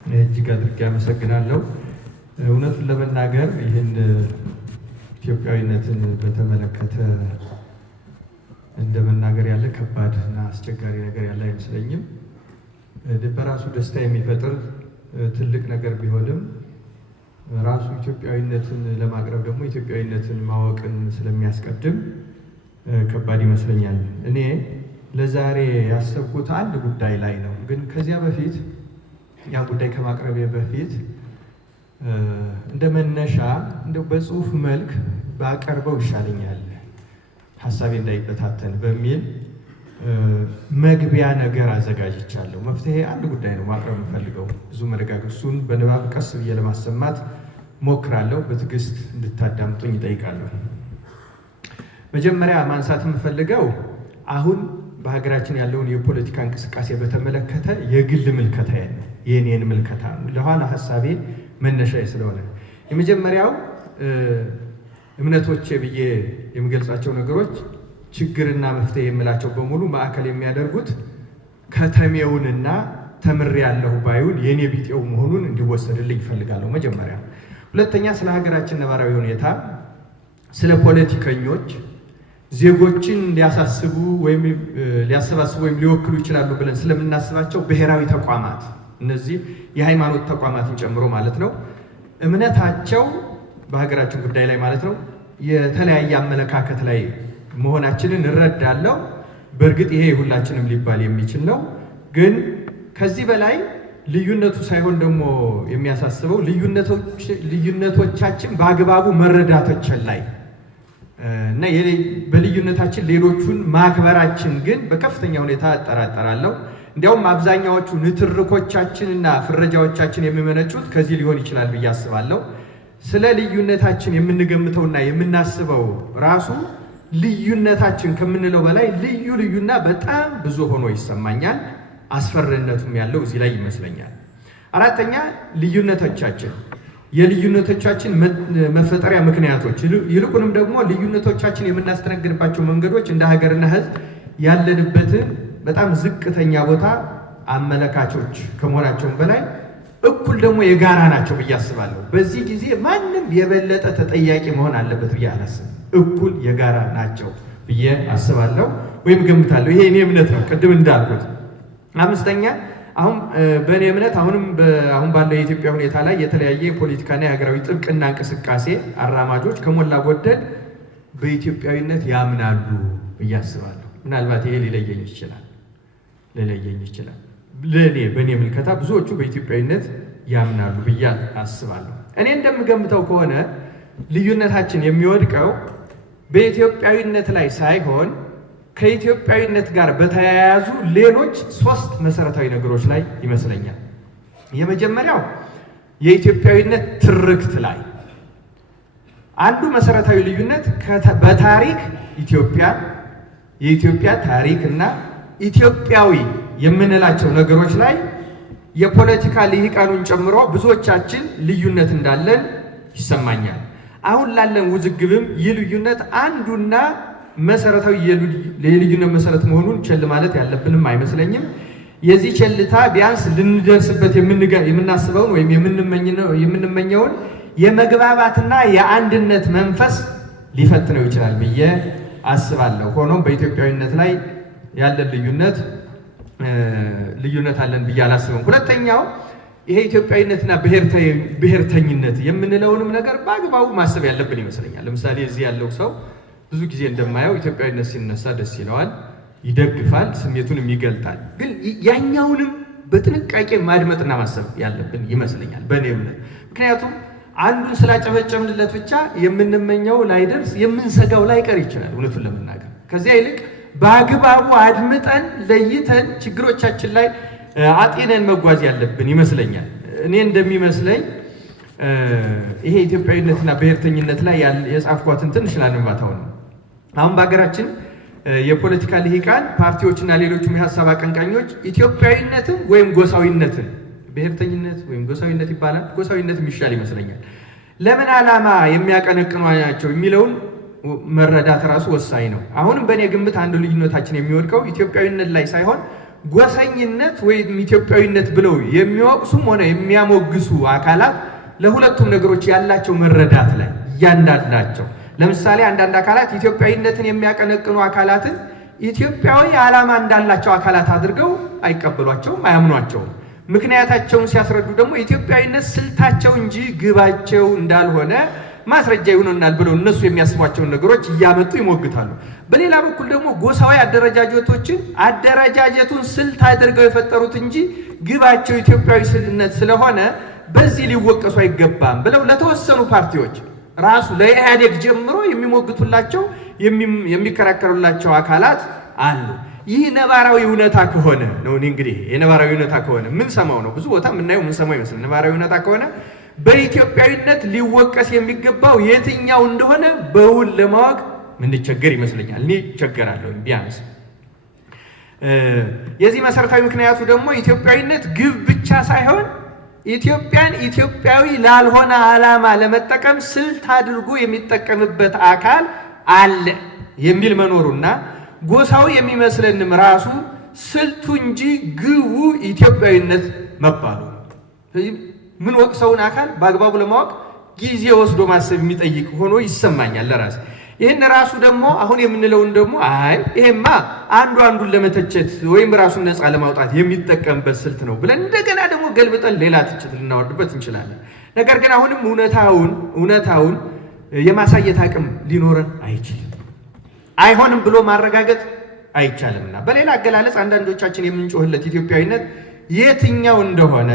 እጅግ አድርጌ አመሰግናለሁ። እውነቱን ለመናገር ይህን ኢትዮጵያዊነትን በተመለከተ እንደ መናገር ያለ ከባድ እና አስቸጋሪ ነገር ያለ አይመስለኝም። በራሱ ደስታ የሚፈጥር ትልቅ ነገር ቢሆንም ራሱ ኢትዮጵያዊነትን ለማቅረብ ደግሞ ኢትዮጵያዊነትን ማወቅን ስለሚያስቀድም ከባድ ይመስለኛል። እኔ ለዛሬ ያሰብኩት አንድ ጉዳይ ላይ ነው። ግን ከዚያ በፊት ያ ጉዳይ ከማቅረቤ በፊት እንደ መነሻ እንደው በጽሁፍ መልክ ባቀርበው ይሻለኛል ሐሳቤ እንዳይበታተን በሚል መግቢያ ነገር አዘጋጅቻለሁ። መፍትሄ አንድ ጉዳይ ነው ማቅረብ የምፈልገው። ብዙ መደጋገፍ እሱን በንባብ ቀስ ብዬ ለማሰማት ሞክራለሁ። በትዕግስት እንድታዳምጡኝ ይጠይቃለሁ። መጀመሪያ ማንሳት የምፈልገው አሁን በሀገራችን ያለውን የፖለቲካ እንቅስቃሴ በተመለከተ የግል ምልከታ ያለ የኔን ምልከታ ለኋላ ሐሳቤ መነሻዬ ስለሆነ የመጀመሪያው እምነቶቼ ብዬ የምገልጻቸው ነገሮች ችግርና መፍትሄ የምላቸው በሙሉ ማዕከል የሚያደርጉት ከተሜውንና ተምሬ ያለሁ ባዩን የኔ ቢጤው መሆኑን እንዲወሰድልኝ ፈልጋለሁ። መጀመሪያ ሁለተኛ ስለ ሀገራችን ነባራዊ ሁኔታ፣ ስለ ፖለቲከኞች ዜጎችን ሊያሳስቡ ወይም ሊያሰባስቡ ወይም ሊወክሉ ይችላሉ ብለን ስለምናስባቸው ብሔራዊ ተቋማት እነዚህ የሃይማኖት ተቋማትን ጨምሮ ማለት ነው እምነታቸው በሀገራችን ጉዳይ ላይ ማለት ነው የተለያየ አመለካከት ላይ መሆናችንን እረዳለሁ። በእርግጥ ይሄ ሁላችንም ሊባል የሚችል ነው። ግን ከዚህ በላይ ልዩነቱ ሳይሆን ደግሞ የሚያሳስበው ልዩነቶቻችን በአግባቡ መረዳቶችን ላይ እና በልዩነታችን ሌሎቹን ማክበራችን ግን በከፍተኛ ሁኔታ እጠራጠራለሁ። እንዲያውም አብዛኛዎቹ ንትርኮቻችንና ፍረጃዎቻችን የሚመነጩት ከዚህ ሊሆን ይችላል ብዬ አስባለሁ። ስለ ልዩነታችን የምንገምተውና የምናስበው ራሱ ልዩነታችን ከምንለው በላይ ልዩና በጣም ብዙ ሆኖ ይሰማኛል። አስፈሪነቱም ያለው እዚህ ላይ ይመስለኛል። አራተኛ የልዩነቶቻችን መፈጠሪያ ምክንያቶች ይልቁንም ደግሞ ልዩነቶቻችን የምናስተናግድባቸው መንገዶች እንደ ሀገርና ሕዝብ ያለንበትን በጣም ዝቅተኛ ቦታ አመለካቾች ከመሆናቸውም በላይ እኩል ደግሞ የጋራ ናቸው ብዬ አስባለሁ። በዚህ ጊዜ ማንም የበለጠ ተጠያቂ መሆን አለበት ብዬ አላስብም። እኩል የጋራ ናቸው ብዬ አስባለሁ ወይም ገምታለሁ። ይሄ እኔ እምነት ነው፣ ቅድም እንዳልኩት። አምስተኛ አሁን በእኔ እምነት አሁን ባለው የኢትዮጵያ ሁኔታ ላይ የተለያየ የፖለቲካና የሀገራዊ ጥብቅና እንቅስቃሴ አራማጆች ከሞላ ጎደል በኢትዮጵያዊነት ያምናሉ ብዬ አስባለሁ። ምናልባት ይሄ ሊለየኝ ይችላል። በእኔ ምልከታ ብዙዎቹ በኢትዮጵያዊነት ያምናሉ ብዬ አስባለሁ። እኔ እንደምገምተው ከሆነ ልዩነታችን የሚወድቀው በኢትዮጵያዊነት ላይ ሳይሆን ከኢትዮጵያዊነት ጋር በተያያዙ ሌሎች ሶስት መሰረታዊ ነገሮች ላይ ይመስለኛል። የመጀመሪያው የኢትዮጵያዊነት ትርክት ላይ አንዱ መሰረታዊ ልዩነት በታሪክ የኢትዮጵያ ታሪክ እና ኢትዮጵያዊ የምንላቸው ነገሮች ላይ የፖለቲካ ልሂቃኑን ጨምሮ ብዙዎቻችን ልዩነት እንዳለን ይሰማኛል። አሁን ላለን ውዝግብም ይህ ልዩነት አንዱና መሰረታዊ የልዩነት መሰረት መሆኑን ቸል ማለት ያለብንም አይመስለኝም። የዚህ ቸልታ ቢያንስ ልንደርስበት የምናስበውን ወይም የምንመኘውን የመግባባትና የአንድነት መንፈስ ሊፈትነው ይችላል ብዬ አስባለሁ። ሆኖም በኢትዮጵያዊነት ላይ ያለን ልዩነት አለን ብዬ አላስብም። ሁለተኛው ይሄ ኢትዮጵያዊነትና ብሔርተኝነት የምንለውንም ነገር በአግባቡ ማሰብ ያለብን ይመስለኛል። ለምሳሌ እዚህ ያለው ሰው ብዙ ጊዜ እንደማየው ኢትዮጵያዊነት ሲነሳ ደስ ይለዋል፣ ይደግፋል፣ ስሜቱንም ይገልጣል። ግን ያኛውንም በጥንቃቄ ማድመጥና ማሰብ ያለብን ይመስለኛል በእኔ እምነት። ምክንያቱም አንዱን ስላጨበጨብንለት ብቻ የምንመኘው ላይደርስ የምንሰጋው ላይቀር ይችላል። እውነቱን ለመናገር ከዚያ ይልቅ በአግባቡ አድምጠን ለይተን ችግሮቻችን ላይ አጤነን መጓዝ ያለብን ይመስለኛል። እኔ እንደሚመስለኝ ይሄ ኢትዮጵያዊነትና ብሔርተኝነት ላይ የጻፍኳትን ትንሽ ላንባታው ነው። አሁን በሀገራችን የፖለቲካ ልሂቃን ፓርቲዎችና ሌሎችም የሐሳብ አቀንቃኞች ኢትዮጵያዊነትን ወይም ጎሳዊነትን ብሔርተኝነት ወይም ጎሳዊነት ይባላል ጎሳዊነት የሚሻል ይመስለኛል ለምን ዓላማ የሚያቀነቅኑ ናቸው የሚለውን መረዳት ራሱ ወሳኝ ነው። አሁንም በእኔ ግምት አንዱ ልዩነታችን የሚወድቀው ኢትዮጵያዊነት ላይ ሳይሆን ጎሰኝነት ወይም ኢትዮጵያዊነት ብለው የሚወቅሱም ሆነ የሚያሞግሱ አካላት ለሁለቱም ነገሮች ያላቸው መረዳት ላይ ያንዳንዳቸው ለምሳሌ አንዳንድ አካላት ኢትዮጵያዊነትን የሚያቀነቅኑ አካላትን ኢትዮጵያዊ ዓላማ እንዳላቸው አካላት አድርገው አይቀበሏቸውም አያምኗቸውም። ምክንያታቸውን ሲያስረዱ ደግሞ ኢትዮጵያዊነት ስልታቸው እንጂ ግባቸው እንዳልሆነ ማስረጃ ይሆነናል ብለው እነሱ የሚያስቧቸውን ነገሮች እያመጡ ይሞግታሉ። በሌላ በኩል ደግሞ ጎሳዊ አደረጃጀቶችን አደረጃጀቱን ስልት አድርገው የፈጠሩት እንጂ ግባቸው ኢትዮጵያዊነት ስለሆነ በዚህ ሊወቀሱ አይገባም ብለው ለተወሰኑ ፓርቲዎች ራሱ ለኢህአዴግ ጀምሮ የሚሞግቱላቸው የሚከራከሩላቸው አካላት አሉ። ይህ ነባራዊ እውነታ ከሆነ ነው እንግዲህ የነባራዊ እውነታ ከሆነ ምን ሰማው ነው ብዙ ቦታ ምናየው ምን ሰማው ይመስል ነባራዊ እውነታ ከሆነ በኢትዮጵያዊነት ሊወቀስ የሚገባው የትኛው እንደሆነ በውል ለማወቅ ምን ቸገር ይመስለኛል። እኔ ቸገራለሁ ቢያንስ የዚህ መሰረታዊ ምክንያቱ ደግሞ ኢትዮጵያዊነት ግብ ብቻ ሳይሆን ኢትዮጵያን ኢትዮጵያዊ ላልሆነ ዓላማ ለመጠቀም ስልት አድርጎ የሚጠቀምበት አካል አለ የሚል መኖሩና ጎሳው የሚመስለንም ራሱ ስልቱ እንጂ ግቡ ኢትዮጵያዊነት መባሉ ምን ወቅሰውን አካል በአግባቡ ለማወቅ ጊዜ ወስዶ ማሰብ የሚጠይቅ ሆኖ ይሰማኛል ለራስ። ይህን ራሱ ደግሞ አሁን የምንለውን ደግሞ አይ ይሄማ አንዱን ለመተቸት ወይም ራሱን ነፃ ለማውጣት የሚጠቀምበት ስልት ነው ብለን እንደገና ደግሞ ገልብጠን ሌላ ትችት ልናወርድበት እንችላለን። ነገር ግን አሁንም እውነታውን የማሳየት አቅም ሊኖረን አይችልም። አይሆንም ብሎ ማረጋገጥ አይቻልምና በሌላ አገላለጽ አንዳንዶቻችን የምንጮህለት ኢትዮጵያዊነት የትኛው እንደሆነ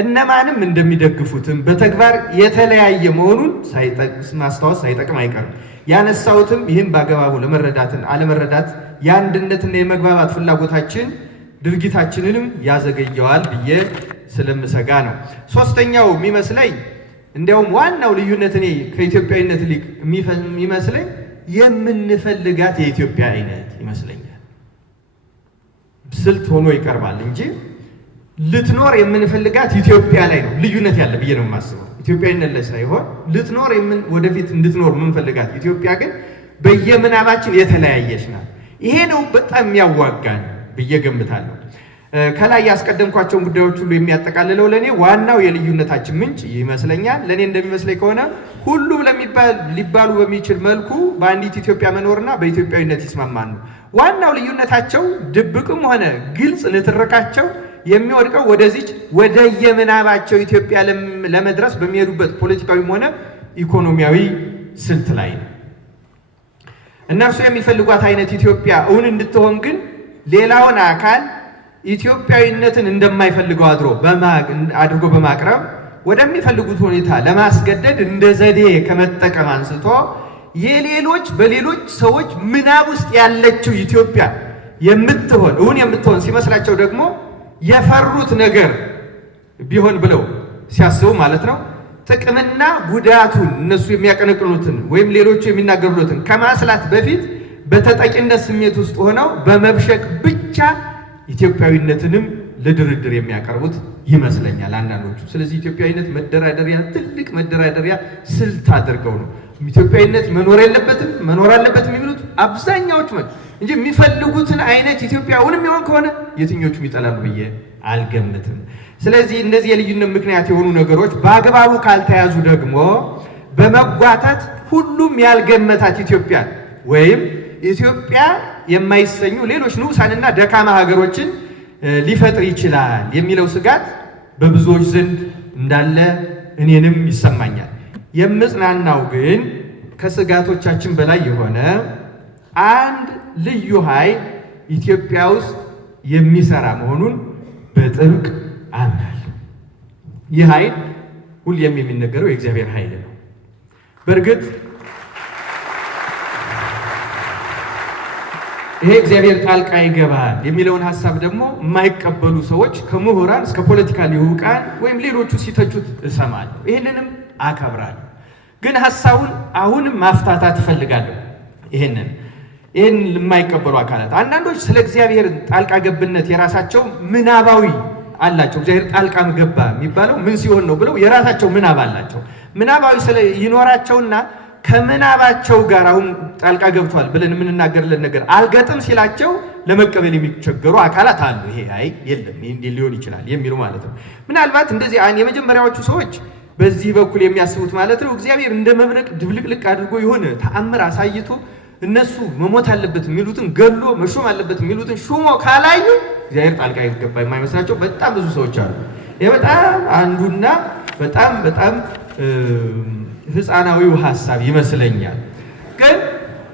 እነማንም እንደሚደግፉትም በተግባር የተለያየ መሆኑን ማስታወስ ሳይጠቅም አይቀርም። ያነሳውትም ይህን በአግባቡ ለመረዳትን አለመረዳት የአንድነትና የመግባባት ፍላጎታችን ድርጊታችንንም ያዘገየዋል ብዬ ስለምሰጋ ነው። ሶስተኛው የሚመስለኝ እንዲያውም ዋናው ልዩነት እኔ ከኢትዮጵያዊነት ሊቅ የሚመስለኝ የምንፈልጋት የኢትዮጵያ አይነት ይመስለኛል። ስልት ሆኖ ይቀርባል እንጂ ልትኖር የምንፈልጋት ኢትዮጵያ ላይ ነው ልዩነት ያለ ብዬ ነው የማስበው። ኢትዮጵያዊነት ላይ ሳይሆን ልትኖር ወደፊት እንድትኖር የምንፈልጋት ኢትዮጵያ ግን በየምናባችን የተለያየች ናት። ይሄ ነው በጣም የሚያዋጋን ብዬ ገምታለሁ። ከላይ ያስቀደምኳቸውን ጉዳዮች ሁሉ የሚያጠቃልለው ለኔ ዋናው የልዩነታችን ምንጭ ይመስለኛል። ለኔ እንደሚመስለኝ ከሆነ ሁሉም ሊባሉ በሚችል መልኩ በአንዲት ኢትዮጵያ መኖርና በኢትዮጵያዊነት ይስማማሉ። ዋናው ልዩነታቸው ድብቅም ሆነ ግልጽ ንትርካቸው የሚወድቀው ወደዚች ወደ የምናባቸው ኢትዮጵያ ለመድረስ በሚሄዱበት ፖለቲካዊም ሆነ ኢኮኖሚያዊ ስልት ላይ ነው። እነርሱ የሚፈልጓት አይነት ኢትዮጵያ እውን እንድትሆን ግን ሌላውን አካል ኢትዮጵያዊነትን እንደማይፈልገው አድርጎ በማቅረብ ወደሚፈልጉት ሁኔታ ለማስገደድ እንደ ዘዴ ከመጠቀም አንስቶ በሌሎች ሰዎች ምናብ ውስጥ ያለችው ኢትዮጵያ እውን የምትሆን ሲመስላቸው ደግሞ የፈሩት ነገር ቢሆን ብለው ሲያስቡ ማለት ነው ጥቅምና ጉዳቱን እነሱ የሚያቀነቅኑትን ወይም ሌሎቹ የሚናገሩትን ከማስላት በፊት በተጠቂነት ስሜት ውስጥ ሆነው በመብሸቅ ብቻ ኢትዮጵያዊነትንም ለድርድር የሚያቀርቡት ይመስለኛል አንዳንዶቹ። ስለዚህ ኢትዮጵያዊነት ትልቅ መደራደሪያ ስልት አድርገው ነው ኢትዮጵያዊነት መኖር አለበትም የሚሉት አብዛኛዎቹ እንጂ የሚፈልጉትን አይነት ኢትዮጵያውንም ይሆን ከሆነ የትኞቹም ይጠላሉ ብዬ አልገምትም። ስለዚህ እነዚህ የልዩነት ምክንያት የሆኑ ነገሮች በአግባቡ ካልተያዙ ደግሞ በመጓታት ሁሉም ያልገመታት ኢትዮጵያ ወይም ኢትዮጵያ የማይሰኙ ሌሎች ንዑሳንና ደካማ ሀገሮችን ሊፈጥር ይችላል የሚለው ስጋት በብዙዎች ዘንድ እንዳለ እኔንም ይሰማኛል። የምጽናናው ግን ከስጋቶቻችን በላይ የሆነ አንድ ልዩ ኃይል ኢትዮጵያ ውስጥ የሚሰራ መሆኑን በጥብቅ አምናለሁ። ይህ ኃይል ሁሌም የሚነገረው የእግዚአብሔር ኃይል ነው። በእርግጥ ይሄ እግዚአብሔር ጣልቃ ይገባል የሚለውን ሐሳብ ደግሞ የማይቀበሉ ሰዎች ከምሁራን እስከ ፖለቲካ ሊቃን ወይም ሌሎቹ ሲተቹት እሰማለሁ። ይህንንም አከብራለሁ። ግን ሐሳቡን አሁንም ማፍታታት እፈልጋለሁ። ይሄንን ይህን የማይቀበሉ አካላት አንዳንዶች ስለ እግዚአብሔር ጣልቃ ገብነት የራሳቸው ምናባዊ አላቸው። እግዚአብሔር ጣልቃ ገባ የሚባለው ምን ሲሆን ነው ብለው የራሳቸው ምናብ አላቸው። ምናባዊ ስለ ይኖራቸውና ከምናባቸው ጋር አሁን ጣልቃ ገብቷል ብለን የምንናገርለን ነገር አልገጥም ሲላቸው ለመቀበል የሚቸገሩ አካላት አሉ። ይሄ አይ የለም ይሄ ሊሆን ይችላል የሚሉ ማለት ነው። ምናልባት እንደዚህ የመጀመሪያዎቹ ሰዎች በዚህ በኩል የሚያስቡት ማለት ነው እግዚአብሔር እንደ መብረቅ ድብልቅልቅ አድርጎ የሆነ ተአምር አሳይቶ እነሱ መሞት አለበት የሚሉትን ገሎ መሾም አለበት የሚሉትን ሹሞ ካላዩ እግዚአብሔር ጣልቃ ይገባ የማይመስላቸው በጣም ብዙ ሰዎች አሉ። ይሄ በጣም አንዱና በጣም ህፃናዊው ሐሳብ ይመስለኛል። ግን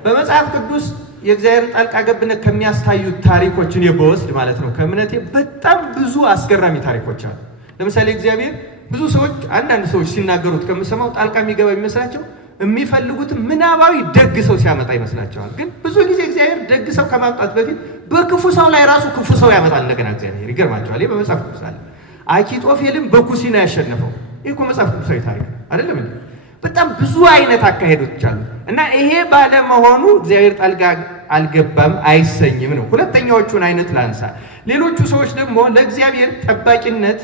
በመጽሐፍ ቅዱስ የእግዚአብሔር ጣልቃ ገብነት ከሚያስታዩት ታሪኮችን የበወስድ ማለት ነው ከእምነቴ በጣም ብዙ አስገራሚ ታሪኮች አሉ። ለምሳሌ እግዚአብሔር ብዙ ሰዎች አንዳንድ ሰዎች ሲናገሩት ከምሰማው ጣልቃ የሚገባ የሚመስላቸው የሚፈልጉት ምናባዊ ደግ ሰው ሲያመጣ ይመስላቸዋል። ግን ብዙ ጊዜ እግዚአብሔር ደግ ሰው ከማምጣት በፊት በክፉ ሰው ላይ ራሱ ክፉ ሰው ያመጣል። እንደገና እግዚአብሔር ይገርማቸዋል። ይሄ በመጽሐፍ ቅዱስ አለ። አኪጦፌልም በኩሲና ያሸነፈው ይሄ እኮ መጽሐፍ ቅዱሳዊ ታሪክ አይደለም እንዴ? በጣም ብዙ አይነት አካሄዶች አሉ እና ይሄ ባለመሆኑ እግዚአብሔር ጣልቃ አልገባም አይሰኝም ነው። ሁለተኛዎቹን አይነት ላንሳ። ሌሎቹ ሰዎች ደግሞ ለእግዚአብሔር ጠባቂነት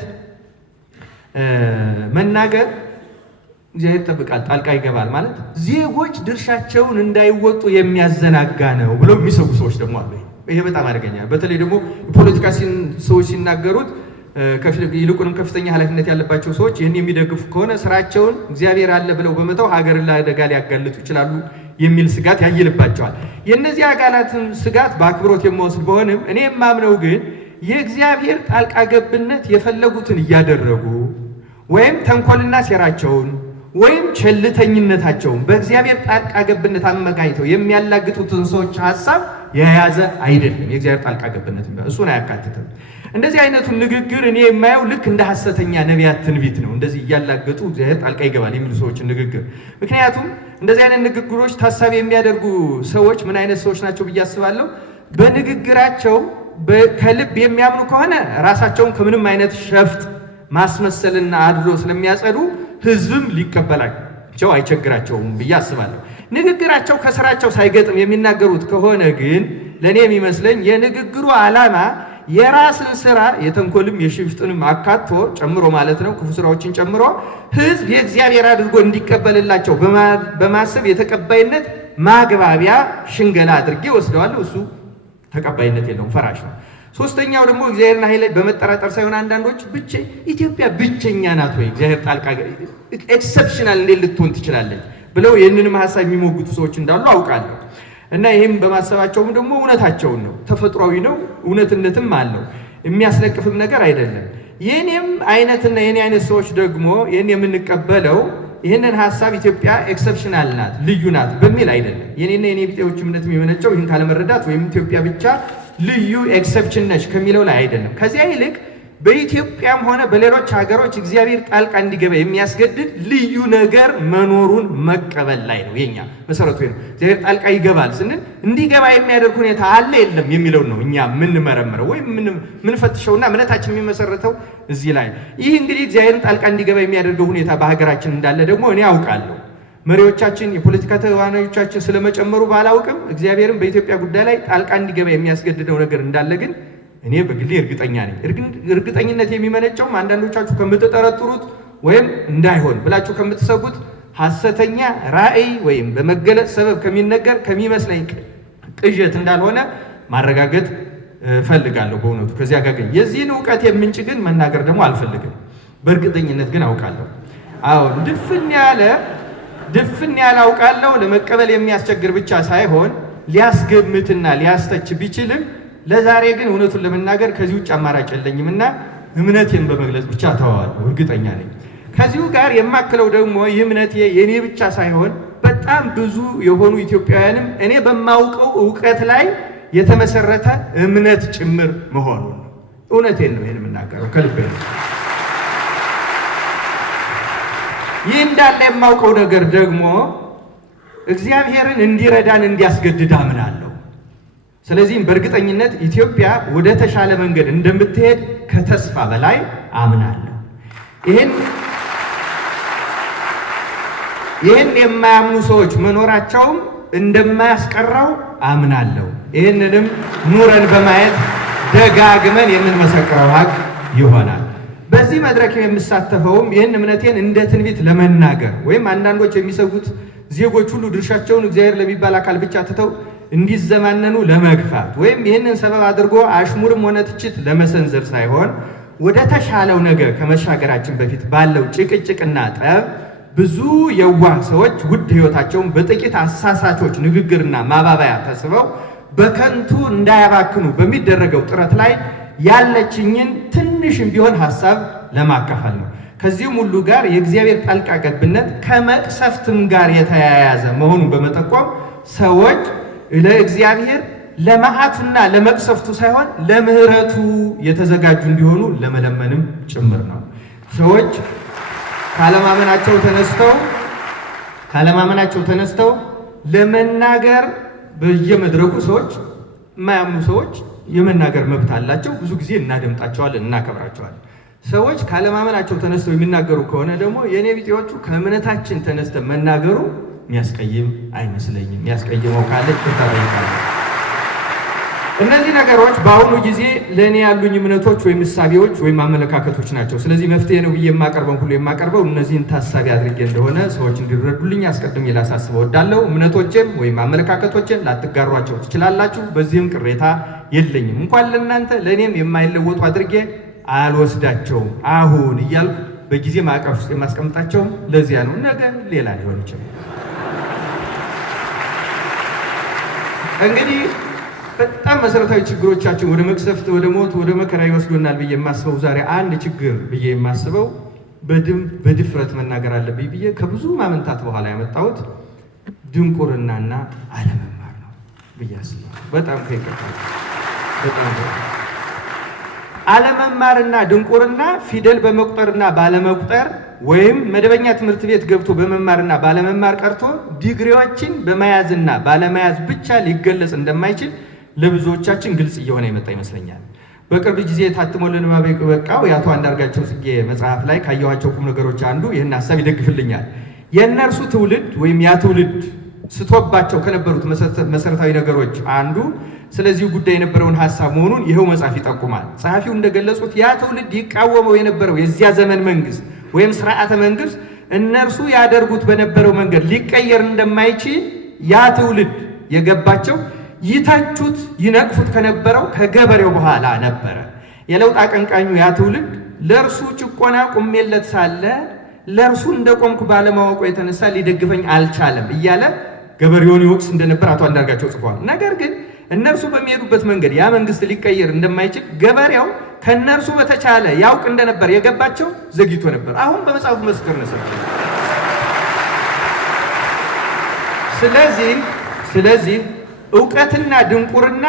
መናገር እግዚአብሔር ይጠብቃል ጣልቃ ይገባል ማለት ዜጎች ድርሻቸውን እንዳይወጡ የሚያዘናጋ ነው ብለው የሚሰጉ ሰዎች ደግሞ አሉ። ይሄ በጣም አደገኛ። በተለይ ደግሞ የፖለቲካ ሰዎች ሲናገሩት ይልቁንም ከፍተኛ ኃላፊነት ያለባቸው ሰዎች ይህን የሚደግፉ ከሆነ ስራቸውን እግዚአብሔር አለ ብለው በመተው ሀገርን ለአደጋ ሊያጋልጡ ይችላሉ የሚል ስጋት ያይልባቸዋል። የእነዚህ አካላትን ስጋት በአክብሮት የምወስድ በሆንም እኔ የማምነው ግን የእግዚአብሔር ጣልቃ ገብነት የፈለጉትን እያደረጉ ወይም ተንኮልና ሴራቸውን ወይም ቸልተኝነታቸውን በእግዚአብሔር ጣልቃ ገብነት አመካኝተው የሚያላግጡትን ሰዎች ሐሳብ የያዘ አይደለም። የእግዚአብሔር ጣልቃ ገብነት እሱን አያካትትም። እንደዚህ አይነቱን ንግግር እኔ የማየው ልክ እንደ ሐሰተኛ ነቢያት ትንቢት ነው። እንደዚህ እያላገጡ እግዚአብሔር ጣልቃ ይገባል የሚሉ ሰዎችን ንግግር። ምክንያቱም እንደዚህ አይነት ንግግሮች ታሳቢ የሚያደርጉ ሰዎች ምን አይነት ሰዎች ናቸው ብዬ አስባለሁ። በንግግራቸው ከልብ የሚያምኑ ከሆነ ራሳቸውን ከምንም አይነት ሸፍጥ ማስመሰልና አድሎ ስለሚያጸዱ ህዝብም ሊቀበላቸው አይቸግራቸውም ብዬ አስባለሁ። ንግግራቸው ከስራቸው ሳይገጥም የሚናገሩት ከሆነ ግን ለእኔ የሚመስለኝ የንግግሩ ዓላማ የራስን ስራ የተንኮልም የሽፍጥንም አካቶ ጨምሮ ማለት ነው ክፉ ስራዎችን ጨምሮ ህዝብ የእግዚአብሔር አድርጎ እንዲቀበልላቸው በማሰብ የተቀባይነት ማግባቢያ ሽንገላ አድርጌ ወስደዋለሁ። እሱ ተቀባይነት የለውም፣ ፈራሽ ነው። ሶስተኛው ደግሞ እግዚአብሔርን ኃይል በመጠራጠር ሳይሆን አንዳንዶች ኢትዮጵያ ብቸኛ ናት ወይ እግዚአብሔር ጣልቃ ኤክሰፕሽናል እንዴት ልትሆን ትችላለች ብለው ይህንንም ሐሳብ የሚሞግቱ ሰዎች እንዳሉ አውቃለሁ። እና ይህም በማሰባቸውም ደግሞ እውነታቸውን ነው፣ ተፈጥሯዊ ነው፣ እውነትነትም አለው፣ የሚያስነቅፍም ነገር አይደለም። የኔም አይነትና የኔ አይነት ሰዎች ደግሞ ይህን የምንቀበለው ይህንን ሐሳብ ኢትዮጵያ ኤክሰፕሽናል ናት ልዩ ናት በሚል አይደለም። የኔና የኔ ቢጤዎች እምነት የሚመነጨው ይህን ካለመረዳት ወይም ኢትዮጵያ ብቻ ልዩ ኤክሰፕሽን ነች ከሚለው ላይ አይደለም። ከዚያ ይልቅ በኢትዮጵያም ሆነ በሌሎች ሀገሮች እግዚአብሔር ጣልቃ እንዲገባ የሚያስገድድ ልዩ ነገር መኖሩን መቀበል ላይ ነው የኛ መሰረቱ ነው። እግዚአብሔር ጣልቃ ይገባል ስንል እንዲገባ የሚያደርግ ሁኔታ አለ የለም የሚለው ነው እኛ የምንመረምረው ወይም የምንፈትሸውና እምነታችን የሚመሰረተው እዚህ ላይ። ይህ እንግዲህ እግዚአብሔር ጣልቃ እንዲገባ የሚያደርገው ሁኔታ በሀገራችን እንዳለ ደግሞ እኔ አውቃለሁ። መሪዎቻችን የፖለቲካ ተዋናዮቻችን ስለመጨመሩ ባላውቅም እግዚአብሔርን በኢትዮጵያ ጉዳይ ላይ ጣልቃ እንዲገባ የሚያስገድደው ነገር እንዳለ ግን እኔ በግሌ እርግጠኛ ነኝ። እርግጠኝነት የሚመነጨውም አንዳንዶቻችሁ ከምትጠረጥሩት ወይም እንዳይሆን ብላችሁ ከምትሰጉት ሐሰተኛ ራእይ ወይም በመገለጽ ሰበብ ከሚነገር ከሚመስለኝ ቅዠት እንዳልሆነ ማረጋገጥ እፈልጋለሁ። በእውነቱ ከዚያ ጋር ግን የዚህን እውቀት የምንጭ ግን መናገር ደግሞ አልፈልግም። በእርግጠኝነት ግን አውቃለሁ። አዎ ድፍን ያለ አውቃለሁ። ለመቀበል የሚያስቸግር ብቻ ሳይሆን ሊያስገምትና ሊያስተች ቢችልም ለዛሬ ግን እውነቱን ለመናገር ከዚህ ውጭ አማራጭ የለኝምና እምነቴን በመግለጽ ብቻ ተዋዋለሁ። እርግጠኛ ነኝ። ከዚሁ ጋር የማክለው ደግሞ ይህ እምነቴ የኔ ብቻ ሳይሆን በጣም ብዙ የሆኑ ኢትዮጵያውያንም እኔ በማውቀው እውቀት ላይ የተመሰረተ እምነት ጭምር መሆኑን ነው። እውነቴን ነው ይሄን የምናገረው ከልቤ ነው። ይህ እንዳለ የማውቀው ነገር ደግሞ እግዚአብሔርን እንዲረዳን እንዲያስገድድ አምናለሁ። ስለዚህም በእርግጠኝነት ኢትዮጵያ ወደ ተሻለ መንገድ እንደምትሄድ ከተስፋ በላይ አምናለሁ። ይህን የማያምኑ ሰዎች መኖራቸውም እንደማያስቀረው አምናለሁ። ይህንንም ኑረን በማየት ደጋግመን የምንመሰክረው ሀቅ ይሆናል። በዚህ መድረክ የምሳተፈውም ይህን እምነቴን እንደ ትንቢት ለመናገር ወይም አንዳንዶች የሚሰጉት ዜጎች ሁሉ ድርሻቸውን እግዚአብሔር ለሚባል አካል ብቻ ትተው እንዲዘማነኑ ለመግፋት ወይም ይህንን ሰበብ አድርጎ አሽሙርም ሆነ ትችት ለመሰንዘር ሳይሆን ወደ ተሻለው ነገር ከመሻገራችን በፊት ባለው ጭቅጭቅና ጠብ ብዙ የዋህ ሰዎች ውድ ሕይወታቸውን በጥቂት አሳሳቾች ንግግርና ማባባያ ተስበው በከንቱ እንዳያባክኑ በሚደረገው ጥረት ላይ ያለችኝን ትንሽም ቢሆን ሐሳብ ለማካፈል ነው። ከዚህም ሁሉ ጋር የእግዚአብሔር ጣልቃ ገብነት ከመቅሰፍትም ጋር የተያያዘ መሆኑን በመጠቆም ሰዎች ለእግዚአብሔር ለመዓቱና ለመቅሰፍቱ ሳይሆን ለምህረቱ የተዘጋጁ እንዲሆኑ ለመለመንም ጭምር ነው። ሰዎች ካለማመናቸው ተነስተው ለመናገር በየመድረኩ ሰዎች የማያምኑ ሰዎች የመናገር መብት አላቸው። ብዙ ጊዜ እናደምጣቸዋለን፣ እናከብራቸዋለን። ሰዎች ካለማመናቸው ተነስተው የሚናገሩ ከሆነ ደግሞ የኔ ቢጤዎቹ ከእምነታችን ተነስተን መናገሩ የሚያስቀይም አይመስለኝም። የሚያስቀይመው ካለ ይታረቃል። እነዚህ ነገሮች በአሁኑ ጊዜ ለእኔ ያሉኝ እምነቶች ወይም እሳቤዎች ወይም አመለካከቶች ናቸው። ስለዚህ መፍትሄ ነው ብዬ የማቀርበው እነዚህን ታሳቢ አድርጌ እንደሆነ ሰዎች እንዲረዱልኝ አስቀድሜ ላሳስብ እወዳለሁ። እምነቶችን ወይም አመለካከቶችን ላትጋሯቸው ትችላላችሁ። በዚህም ቅሬታ የለኝም። እንኳን ለእናንተ ለእኔም የማይለወጡ አድርጌ አልወስዳቸውም። አሁን እያልኩ በጊዜ ማዕቀፍ ውስጥ የማስቀምጣቸውም ለዚያ ነው። ነገ ሌላ ሊሆን ይችላል። እንግዲህ በጣም መሰረታዊ ችግሮቻችን ወደ መቅሰፍት፣ ወደ ሞት፣ ወደ መከራ ይወስዱናል ብዬ የማስበው ዛሬ አንድ ችግር ብዬ የማስበው በድፍረት መናገር አለብኝ ብዬ ከብዙ ማመንታት በኋላ ያመጣሁት ድንቁርናና አለመማር ነው ብዬ አስባለሁ። በጣም አለመማርና ድንቁርና ፊደል በመቁጠርና ባለመቁጠር ወይም መደበኛ ትምህርት ቤት ገብቶ በመማርና ባለመማር ቀርቶ ዲግሪዎችን በመያዝና ባለመያዝ ብቻ ሊገለጽ እንደማይችል ለብዙዎቻችን ግልጽ እየሆነ የመጣ ይመስለኛል። በቅርብ ጊዜ ታትሞ ለንባብ የበቃው የአቶ አንዳርጋቸው ጽጌ መጽሐፍ ላይ ካየኋቸው ቁም ነገሮች አንዱ ይህን ሀሳብ ይደግፍልኛል። የእነርሱ ትውልድ ወይም ያ ትውልድ ስቶባቸው ከነበሩት መሰረታዊ ነገሮች አንዱ ስለዚህ ጉዳይ የነበረውን ሀሳብ መሆኑን ይኸው መጽሐፍ ይጠቁማል። ጸሐፊው እንደገለጹት ያ ትውልድ ይቃወመው የነበረው የዚያ ዘመን መንግስት ወይም ስርዓተ መንግስት እነርሱ ያደርጉት በነበረው መንገድ ሊቀየር እንደማይችል ያ ትውልድ የገባቸው ይተቹት ይነቅፉት ከነበረው ከገበሬው በኋላ ነበረ። የለውጥ አቀንቃኙ ያ ትውልድ ለእርሱ ጭቆና ቁሜለት ሳለ ለእርሱ እንደቆምኩ ባለማወቁ የተነሳ ሊደግፈኝ አልቻለም እያለ ገበሬውን ይወቅስ እንደነበር አቶ አንዳርጋቸው ጽፏል። ነገር ግን እነርሱ በሚሄዱበት መንገድ ያ መንግስት ሊቀየር እንደማይችል ገበሬው ከእነርሱ በተቻለ ያውቅ እንደነበር የገባቸው ዘግይቶ ነበር። አሁን በመጽሐፉ መስከር ነበር። ስለዚህ ዕውቀትና ድንቁርና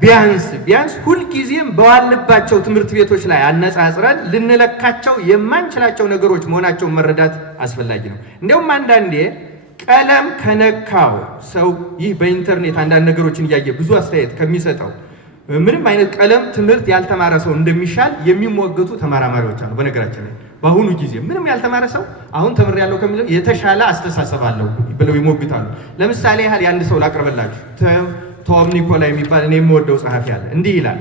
ቢያንስ ሁልጊዜም በዋልባቸው ትምህርት ቤቶች ላይ አነጻጽረን ልንለካቸው የማንችላቸው ነገሮች መሆናቸውን መረዳት አስፈላጊ ነው። እንዲያውም አንዳንዴ ቀለም ከነካው ሰው ይህ በኢንተርኔት አንዳንድ ነገሮችን እያየ ብዙ አስተያየት ከሚሰጠው ምንም አይነት ቀለም ትምህርት ያልተማረ ሰው እንደሚሻል የሚሞገቱ ተመራማሪዎች አሉ። በነገራችን ላይ በአሁኑ ጊዜ ምንም ያልተማረ ሰው አሁን ተምሬያለሁ ከሚለው የተሻለ አስተሳሰብ አለው ብለው ይሞግታሉ። ለምሳሌ ያህል የአንድ ሰው ላቅርብላችሁ። ቶም ኒኮላ የሚባል እኔ የምወደው ጸሐፊ አለ። እንዲህ ይላል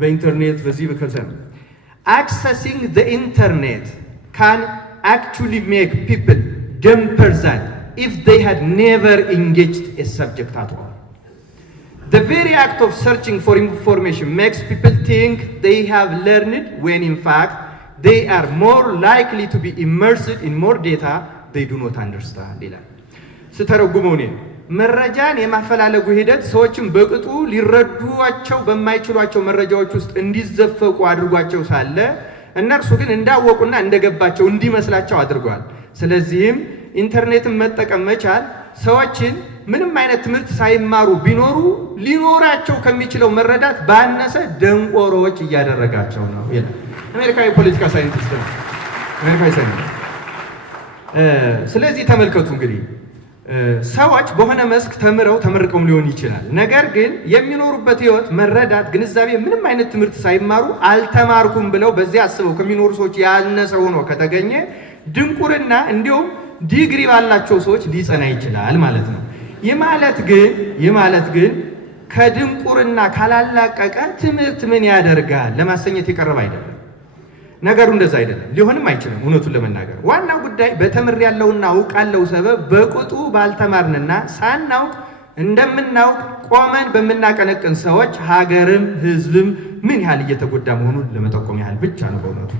በኢንተርኔት በዚህ በከሰም accessing the internet can actually make people dumber than if they had never engaged a subject at all. The very act of searching for information makes people think they have learned when in fact they are more likely to be immersed in more data they do not understand. ስተረጉመው ነው መረጃን የማፈላለጉ ሂደት ሰዎችን በቅጡ ሊረዱዋቸው በማይችሏቸው መረጃዎች ውስጥ እንዲዘፈቁ አድርጓቸው ሳለ እነርሱ ግን እንዳወቁና እንደገባቸው እንዲመስላቸው አድርጓል። ስለዚህም ኢንተርኔትን መጠቀም መቻል ሰዎችን ምንም አይነት ትምህርት ሳይማሩ ቢኖሩ ሊኖራቸው ከሚችለው መረዳት ባነሰ ደንቆሮዎች እያደረጋቸው ነው ይላል። አሜሪካዊ ፖለቲካ ሳይንቲስት ነው። ስለዚህ ተመልከቱ እንግዲህ ሰዎች በሆነ መስክ ተመርቀው ሊሆን ይችላል። ነገር ግን የሚኖሩበት ህይወት መረዳት፣ ግንዛቤ ምንም አይነት ትምህርት ሳይማሩ አልተማርኩም ብለው በዚያ አስበው ከሚኖሩ ሰዎች ያነሰ ሆኖ ከተገኘ ድንቁርና እንዲሁም ዲግሪ ባላቸው ሰዎች ሊጸና ይችላል ማለት ነው። ይህ ማለት ግን ከድንቁርና ካላላቀቀ ትምህርት ምን ያደርጋል ለማሰኘት የቀረበ አይደለም። ነገሩ እንደዛ አይደለም፣ ሊሆንም አይችልም። እውነቱን ለመናገር ዋናው ጉዳይ በተምር ያለውና አውቃለው ሰበብ በቁጡ ባልተማርንና ሳናውቅ እንደምናውቅ ቆመን በመናቀነቅን ሰዎች ሀገርም ህዝብም ምን ያህል እየተጎዳ መሆኑን ለመጠቆም ያህል ብቻ ነው። በእውነቱ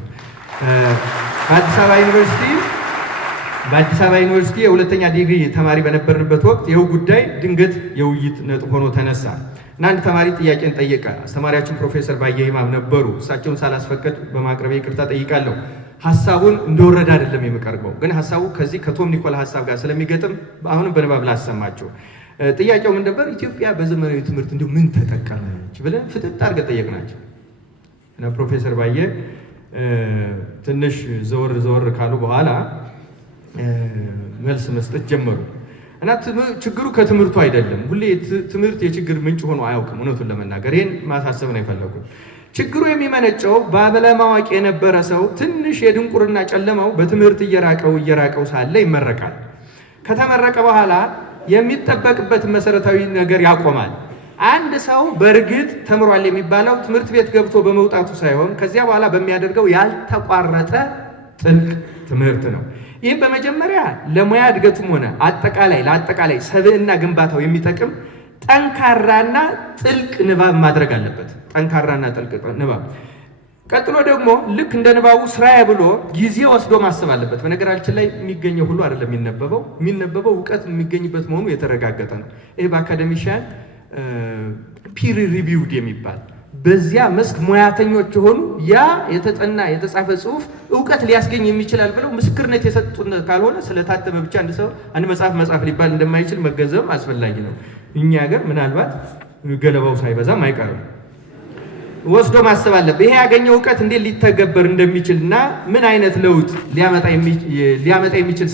በአዲስ አበባ ዩኒቨርሲቲ የሁለተኛ ዲግሪ ተማሪ በነበርንበት ወቅት ይኸው ጉዳይ ድንገት የውይይት ነጥብ ሆኖ ተነሳ እና አንድ ተማሪ ጥያቄን ጠየቀ። አስተማሪያችን ፕሮፌሰር ባየ ይማም ነበሩ። እሳቸውን ሳላስፈቅድ በማቅረብ ይቅርታ ጠይቃለሁ። ሐሳቡን እንደወረደ አይደለም የምቀርበው፣ ግን ሐሳቡ ከዚህ ከቶም ኒኮላ ሐሳብ ጋር ስለሚገጥም አሁንም በንባብ ላሰማችሁ። ጥያቄው ምን ነበር? ኢትዮጵያ በዘመናዊ ትምህርት እንዲሁ ምን ተጠቀመች ብለን ፍጥጥ አድርገን ጠየቅናቸው እና ፕሮፌሰር ባየ ትንሽ ዘወር ካሉ በኋላ መልስ መስጠት ጀመሩ እና ችግሩ ከትምህርቱ አይደለም። ሁሌ ትምህርት የችግር ምንጭ ሆኖ አያውቅም። እውነቱን ለመናገር ይህን ማሳሰብ ነው የፈለጉት። ችግሩ የሚመነጨው ባለማወቅ የነበረ ሰው ትንሽ የድንቁርና ጨለማው በትምህርት እየራቀው ሳለ ይመረቃል። ከተመረቀ በኋላ የሚጠበቅበትን መሰረታዊ ነገር ያቆማል። አንድ ሰው በእርግጥ ተምሯል የሚባለው ትምህርት ቤት ገብቶ በመውጣቱ ሳይሆን ከዚያ በኋላ በሚያደርገው ያልተቋረጠ ጥልቅ ትምህርት ነው። ይህም በመጀመሪያ ለሙያ እድገቱም ሆነ ለአጠቃላይ ሰብዕና ግንባታው የሚጠቅም ጠንካራና ጥልቅ ንባብ ማድረግ አለበት። ጠንካራና ጥልቅ ንባብ። ቀጥሎ ደግሞ ልክ እንደ ንባቡ ስራዬ ብሎ ጊዜ ወስዶ ማሰብ አለበት። በነገራችን ላይ የሚገኘው ሁሉ አይደለም የሚነበበው እውቀት የሚገኝበት መሆኑ የተረጋገጠ ነው። ይሄ በአካደሚሻን ፒር ሪቪውድ የሚባል በዚያ መስክ ሙያተኞች የሆኑ ያ የተጠና የተጻፈ ጽሁፍ እውቀት ሊያስገኝ የሚችላል ብለው ምስክርነት የሰጡን ካልሆነ ስለታተመ ብቻ አንድ መጽሐፍ ሊባል እንደማይችል መገንዘብ አስፈላጊ ነው። እኛ ሀገር ምናልባት ገለባው ሳይበዛም አይቀርም። ወስዶ ማሰብ አለበት። ይሄ ያገኘው እውቀት እንዴት ሊተገበር እንደሚችልና ምን አይነት ለውጥ ሊያመጣ የሚችል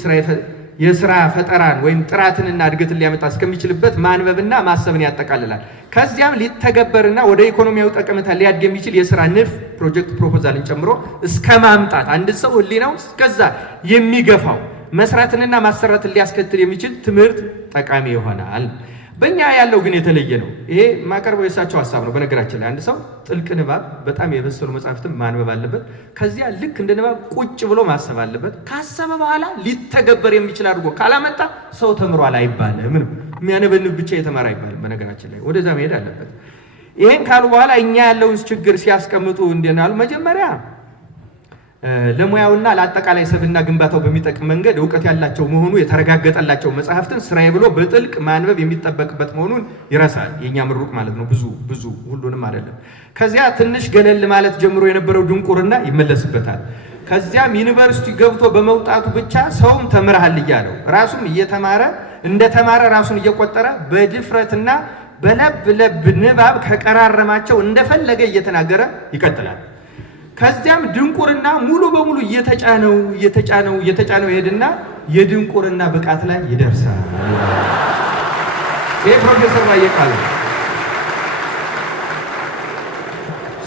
የስራ ፈጠራን ወይም ጥራትንና እድገትን ሊያመጣ እስከሚችልበት ማንበብና ማሰብን ያጠቃልላል። ከዚያም ሊተገበርና ወደ ኢኮኖሚያዊ ጠቀሜታ ሊያድግ የሚችል የስራ ንድፍ ፕሮጀክት ፕሮፖዛልን ጨምሮ እስከ ማምጣት አንድ ሰው ህሊናው እስከዛ የሚገፋው መስራትንና ማሰራትን ሊያስከትል የሚችል ትምህርት ጠቃሚ ይሆናል። በእኛ ያለው ግን የተለየ ነው። ይሄ ማቀርበው የእሳቸው ሀሳብ ነው። በነገራችን ላይ አንድ ሰው ጥልቅ ንባብ በጣም የበሰሉ መጽሐፍትን ማንበብ አለበት። ከዚያ ልክ እንደ ንባብ ቁጭ ብሎ ማሰብ አለበት። ካሰበ በኋላ ሊተገበር የሚችል አድርጎ ካላመጣ ሰው ተምሯል አይባልም። የሚያነበንብ ብቻ የተማረ አይባልም። በነገራችን ላይ ወደዛ መሄድ አለበት። ይሄን ካሉ በኋላ እኛ ያለውን ችግር ሲያስቀምጡ እንደናሉ መጀመሪያ ለሙያውና ለአጠቃላይ ሰብዕና ግንባታው በሚጠቅም መንገድ እውቀት ያላቸው መሆኑ የተረጋገጠላቸው መጽሐፍትን ስራዬ ብሎ በጥልቅ ማንበብ የሚጠበቅበት መሆኑን ይረሳል። የኛ ምሩቅ ማለት ነው። ብዙ ሁሉንም አይደለም። ከዚያ ትንሽ ገለል ማለት ጀምሮ የነበረው ድንቁርና ይመለስበታል። ከዚያም ዩኒቨርሲቲ ገብቶ በመውጣቱ ብቻ ሰውም ተምረሃል እያለው ራሱም እየተማረ እንደተማረ ራሱን እየቆጠረ በድፍረትና በለብ ንባብ ከቀራረማቸው እንደፈለገ እየተናገረ ይቀጥላል። ከዚያም ድንቁርና ሙሉ በሙሉ እየተጫነው ይሄድና የድንቁርና ብቃት ላይ ይደርሳል። ይሄ ፕሮፌሰር ባየ ቃል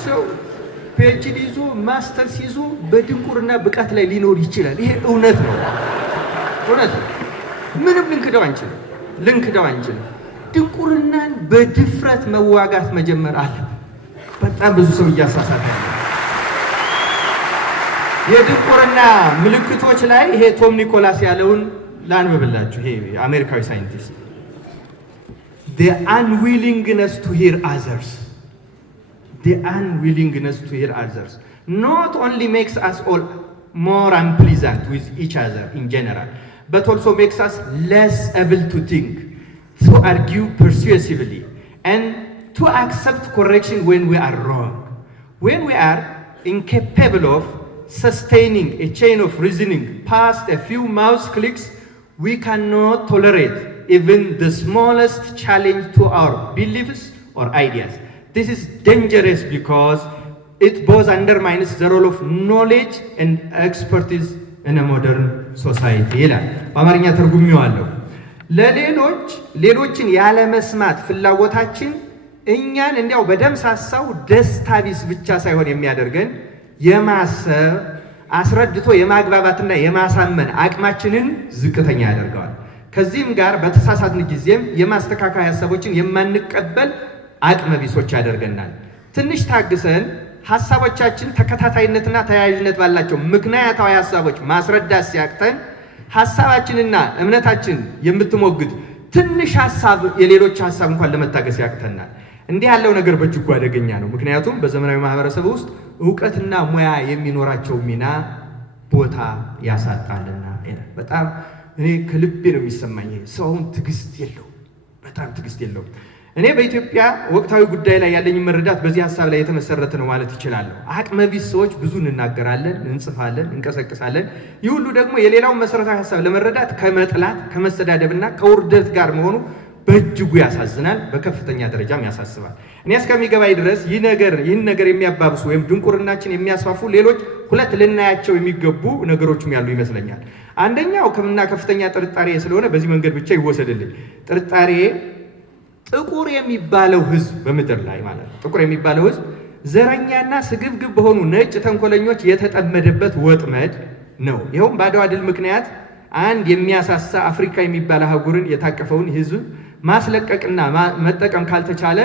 ሰው ፒኤችዲ ይዞ ማስተርስ ይዞ በድንቁርና ብቃት ላይ ሊኖር ይችላል። ይሄ እውነት ነው። ምንም ልንክደው አንችልም። ድንቁርናን በድፍረት መዋጋት መጀመር አለብን። በጣም ብዙ ሰው እያሳሳተ የድንቁርና ምልክቶች ላይ ይሄ ቶም ኒኮላስ ያለውን ላንብብላችሁ። ይሄ አሜሪካዊ ሳይንቲስት the unwillingness to hear others not only makes us all more unpleasant with each other in general but also makes us less able to think, to argue persuasively and to accept correction when we are wrong. When we are incapable of sustaining a chain of reasoning past a few mouse clicks, we cannot tolerate even the smallest challenge to our beliefs or ideas. This is dangerous because it both undermines the role of knowledge and expertise in a modern society ይላል። በአማርኛ ተርጉሜዋለሁ። ሌሎችን ያለ መስማት ፍላጎታችን እኛን እንዲያው በደምሳሳው ደስታ ቢስ ብቻ ሳይሆን የሚያደርገን የማሰብ አስረድቶ የማግባባትና የማሳመን አቅማችንን ዝቅተኛ ያደርገዋል። ከዚህም ጋር በተሳሳትን ጊዜም የማስተካከያ ሐሳቦችን የማንቀበል አቅመ ቢሶች ያደርገናል። ትንሽ ታግሰን ሐሳቦቻችን ተከታታይነትና ተያያዥነት ባላቸው ምክንያታዊ ሐሳቦች ማስረዳት ሲያቅተን ሐሳባችንና እምነታችን የምትሞግት ትንሽ ሐሳብ የሌሎች ሐሳብ እንኳን ለመታገስ ያቅተናል። እንዲህ ያለው ነገር በእጅጉ አደገኛ ነው። ምክንያቱም በዘመናዊ ማህበረሰብ ውስጥ ዕውቀትና ሙያ የሚኖራቸው ሚና ቦታ ያሳጣልና። በጣም እኔ ከልቤ ነው የሚሰማኝ። ሰውን ትዕግስት የለውም፣ በጣም ትዕግስት የለውም። እኔ በኢትዮጵያ ወቅታዊ ጉዳይ ላይ ያለኝ መረዳት በዚህ ሐሳብ ላይ የተመሰረተ ነው ማለት ይችላል። አቅመ ቢስ ሰዎች ብዙ እንናገራለን፣ እንጽፋለን፣ እንቀሰቅሳለን። ይህ ሁሉ ደግሞ የሌላውን መሰረታዊ ሐሳብ ለመረዳት ከመጥላት ከመሰዳደብና ከውርደት ጋር መሆኑ በእጅጉ ያሳዝናል፣ በከፍተኛ ደረጃም ያሳስባል። እኔ እስከሚገባኝ ድረስ ይህን ነገር የሚያባብሱ ወይም ድንቁርናችን የሚያስፋፉ ሌሎች ሁለት ልናያቸው የሚገቡ ነገሮችም ያሉ ይመስለኛል። አንደኛው ከፍተኛ ጥርጣሬ ስለሆነ በዚህ መንገድ ብቻ ይወሰድልኝ። ጥርጣሬ ጥቁር የሚባለው ሕዝብ በምድር ላይ ማለት ነው። ጥቁር የሚባለው ሕዝብ ዘረኛና ስግብግብ በሆኑ ነጭ ተንኮለኞች የተጠመደበት ወጥመድ ነው። ይኸውም በአድዋ ድል ምክንያት አንድ የሚያሳሳ አፍሪካ የሚባል አህጉርን የታቀፈውን ሕዝብ ማስለቀቅና መጠቀም ካልተቻለ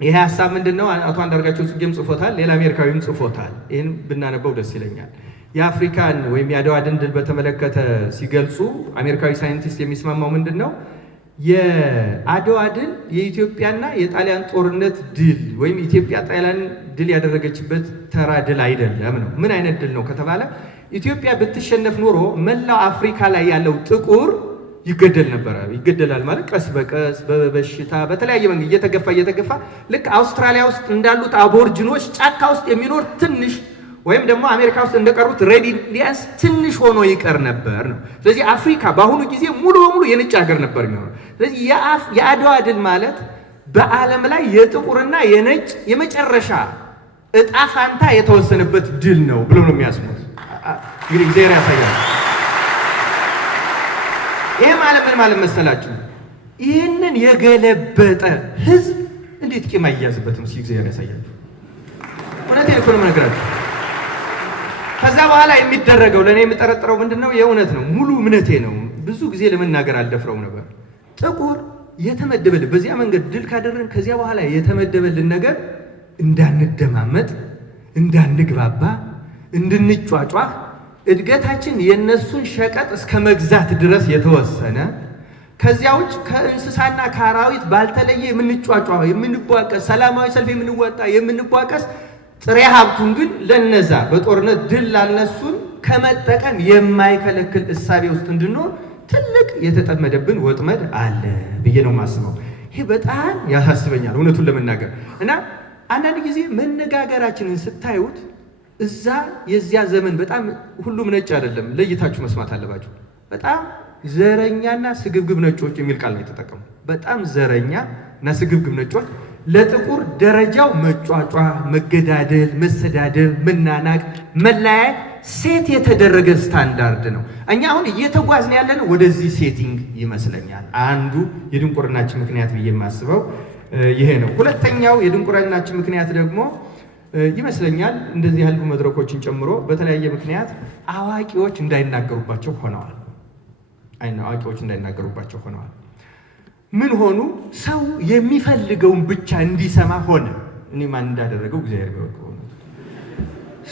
ይሄ ሐሳብ ምንድነው? አቶ አንዳርጋቸው ጽጌም ጽፎታል፣ ሌላ አሜሪካዊም ጽፎታል። ይህን ብናነበው ደስ ይለኛል። የአፍሪካን ወይም የአድዋ ድል በተመለከተ ሲገልጹ አሜሪካዊ ሳይንቲስት የሚስማማው ምንድነው? የአድዋ ድል የኢትዮጵያና የጣሊያን ጦርነት ድል ወይም ኢትዮጵያ ጣሊያን ድል ያደረገችበት ተራ ድል አይደለም ነው። ምን አይነት ድል ነው ከተባለ ኢትዮጵያ ብትሸነፍ ኖሮ መላው አፍሪካ ላይ ያለው ጥቁር ይገደል ነበረ። ይገደላል ማለት ቀስ በቀስ በበሽታ በተለያየ መንገድ እየተገፋ ልክ አውስትራሊያ ውስጥ እንዳሉት አቦርጅኖች ጫካ ውስጥ የሚኖር ትንሽ ወይም ደግሞ አሜሪካ ውስጥ እንደቀሩት ሬድ ኢንዲያንስ ትንሽ ሆኖ ይቀር ነበር ነው። ስለዚህ አፍሪካ በአሁኑ ጊዜ ሙሉ በሙሉ የነጭ ሀገር ነበር የሚሆነው። ስለዚህ የአድዋ ድል ማለት በዓለም ላይ የጥቁርና የነጭ የመጨረሻ እጣ ፋንታ የተወሰነበት ድል ነው ብሎ ነው የሚያስቡት። እንግዲህ እግዚአብሔር ያሳያል። ይሄ ማለት ምን ማለት መሰላችሁ? ይህንን የገለበጠ ህዝብ እንዴት ቂም አይያዝበትም? እስኪ እግዚአብሔር ያሳያችሁ። እውነቴን እኮ ነው የምነግራችሁ። ከዛ በኋላ የሚደረገው ለእኔ የምጠረጥረው ምንድነው? የእውነት ነው፣ ሙሉ እምነቴ ነው። ብዙ ጊዜ ለመናገር አልደፍረውም ነበር። ጥቁር የተመደበልን በዚያ መንገድ ድል ካደረግን ከዚያ በኋላ የተመደበልን ነገር እንዳንደማመጥ፣ እንዳንግባባ፣ እንድንጫጫህ እድገታችን የነሱን ሸቀጥ እስከ መግዛት ድረስ የተወሰነ ከዚያ ውጭ ከእንስሳና ከአራዊት ባልተለየ የምንጫጫ የምንቧቀስ ሰላማዊ ሰልፍ የምንወጣ የምንቧቀስ ጥሬ ሀብቱን ግን ለነዛ በጦርነት ድል ላልነሱን ከመጠቀም የማይከለክል እሳቤ ውስጥ እንድንኖር ትልቅ የተጠመደብን ወጥመድ አለ ብዬ ነው የማስበው። ይሄ በጣም ያሳስበኛል እውነቱን ለመናገር እና አንዳንድ ጊዜ መነጋገራችንን ስታዩት እዛ የዚያ ዘመን በጣም ሁሉም ነጭ አይደለም፣ ለይታችሁ መስማት አለባችሁ። በጣም ዘረኛና ስግብግብ ነጮች የሚል ቃል ነው የተጠቀሙ። በጣም ዘረኛ እና ስግብግብ ነጮች ለጥቁር ደረጃው መጫጫ፣ መገዳደል፣ መሰዳደብ፣ መናናቅ፣ መለያየት ሴት የተደረገ ስታንዳርድ ነው። እኛ አሁን እየተጓዝን ያለን ወደዚህ ሴቲንግ ይመስለኛል። አንዱ የድንቁርናችን ምክንያት ብዬ የማስበው ይሄ ነው። ሁለተኛው የድንቁርናችን ምክንያት ደግሞ ይመስለኛል እንደዚህ ያሉ መድረኮችን ጨምሮ በተለያየ ምክንያት አዋቂዎች እንዳይናገሩባቸው ሆነዋል። አዋቂዎች እንዳይናገሩባቸው ሆነዋል። ምን ሆኑ? ሰው የሚፈልገውን ብቻ እንዲሰማ ሆነ። እኔ ማን እንዳደረገው እግዚአብሔር ይወቀው።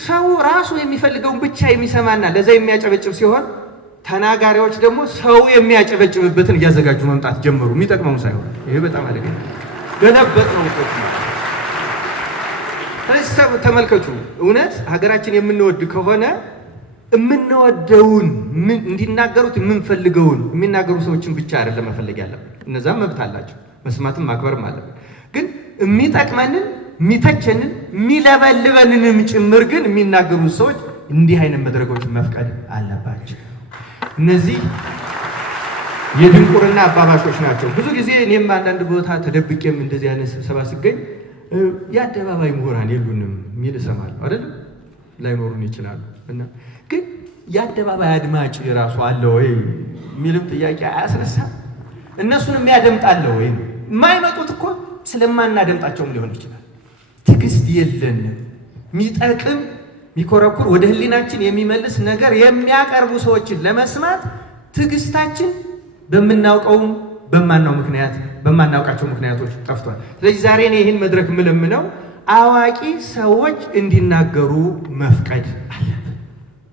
ሰው ራሱ የሚፈልገውን ብቻ የሚሰማና ለዛ የሚያጨበጭብ ሲሆን ተናጋሪዎች ደግሞ ሰው የሚያጨበጭብበትን እያዘጋጁ መምጣት ጀመሩ። የሚጠቅመው ሳይሆን ይሄ በጣም አደገኛ ገለበጥ ነው እኮ። ተመልከቱ። እውነት ሀገራችን የምንወድ ከሆነ የምንወደውን እንዲናገሩት የምንፈልገውን የሚናገሩ ሰዎችን ብቻ አይደለም መፈለግ ያለብን። እነዛም መብት አላቸው፣ መስማትም ማክበርም አለብን። ግን የሚጠቅመንን የሚተቸንን የሚለበልበንንም ጭምር ግን የሚናገሩ ሰዎች እንዲህ አይነት መድረኮችን መፍቀድ አለባቸው። እነዚህ የድንቁርና አባባሾች ናቸው። ብዙ ጊዜ እኔም አንዳንድ ቦታ ተደብቄም እንደዚህ አይነት ስብሰባ ሲገኝ የአደባባይ ምሁራን የሉንም የሚል እሰማለሁ። አይደለም ላይኖሩን ይችላሉ። እና ግን የአደባባይ አድማጭ ራሱ አለ ወይ የሚልም ጥያቄ አያስነሳም? እነሱን የሚያደምጣለ ወይ? የማይመጡት እኮ ስለማናደምጣቸውም ሊሆን ይችላል። ትዕግስት የለንም። የሚጠቅም የሚኮረኩር ወደ ህሊናችን የሚመልስ ነገር የሚያቀርቡ ሰዎችን ለመስማት ትዕግስታችን በምናውቀውም በማናው ምክንያት በማናውቃቸው ምክንያቶች ጠፍቷል። ስለዚህ ዛሬ እኔ ይህን መድረክ የምለምነው አዋቂ ሰዎች እንዲናገሩ መፍቀድ አለብን።